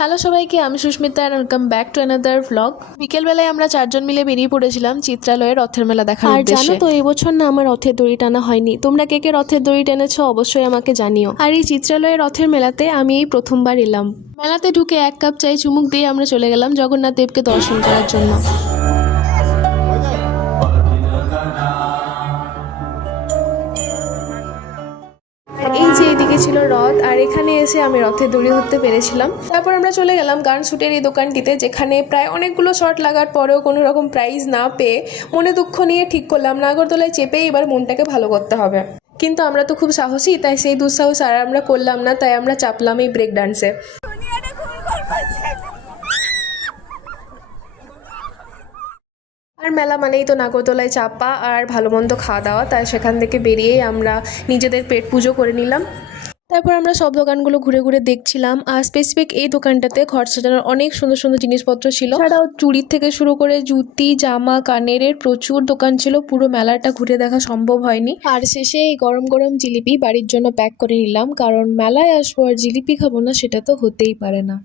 Hello সবাইকে, আমি সুস্মিতা আর welcome back to another vlog. বিকেলবেলায় আমরা চারজন মিলে বেরিয়ে পড়েছিলাম চিত্রালয়ে রথের মেলা দেখার আর উদ্দেশ্যে। জানো তো এবছর না আমার রথের দড়ি টানা হয়নি। তোমরা কে কে রথের দড়ি টেনেছো অবশ্যই আমাকে জানিও। আর এই চিত্রালয়ে রথের মেলাতে আমি এই প্রথমবার এলাম। মেলাতে ঢুকে এক কাপ চাই চুমুক দিয়ে আমরা চলে গেলাম জগন্নাথ দেবকে দর্শন করার জন্য। আর এই যে এদিকে ছিল রথ, আর এখানে এসে আমি রথের দড়ি ধরতে পেরেছিলাম। তারপর আমরা চলে গেলাম গান শুটের এই দোকানটিতে, যেখানে প্রায় অনেকগুলো শট লাগার পরেও কোনো রকম প্রাইজ না পেয়ে মনে দুঃখ নিয়ে ঠিক করলাম নাগরদোলায় চেপেই এবার মনটাকে ভালো করতে হবে। কিন্তু আমরা তো খুব সাহসী, তাই সেই দুঃসাহস আর আমরা করলাম না, তাই আমরা চাপলাম এই ব্রেক ডান্সে। আর মেলা মানেই তো নাগরদোলায় চাপা আর ভালো মন্দ খাওয়া দাওয়া, তাই সেখান থেকে বেরিয়েই আমরা নিজেদের পেট পুজো করে নিলাম। তারপর আমরা সব দোকানগুলো ঘুরে ঘুরে দেখছিলাম, আর স্পেসিফিক এই দোকানটাতে ঘর সাজানোর অনেক সুন্দর সুন্দর জিনিসপত্র ছিল। এছাড়াও চুড়ির থেকে শুরু করে জুতি, জামা, কানের প্রচুর দোকান ছিল। পুরো মেলাটা ঘুরে দেখা সম্ভব হয়নি। আর শেষে এই গরম গরম জিলিপি বাড়ির জন্য প্যাক করে নিলাম, কারণ মেলায় আসবো আর জিলিপি খাবো না সেটা তো হতেই পারে না।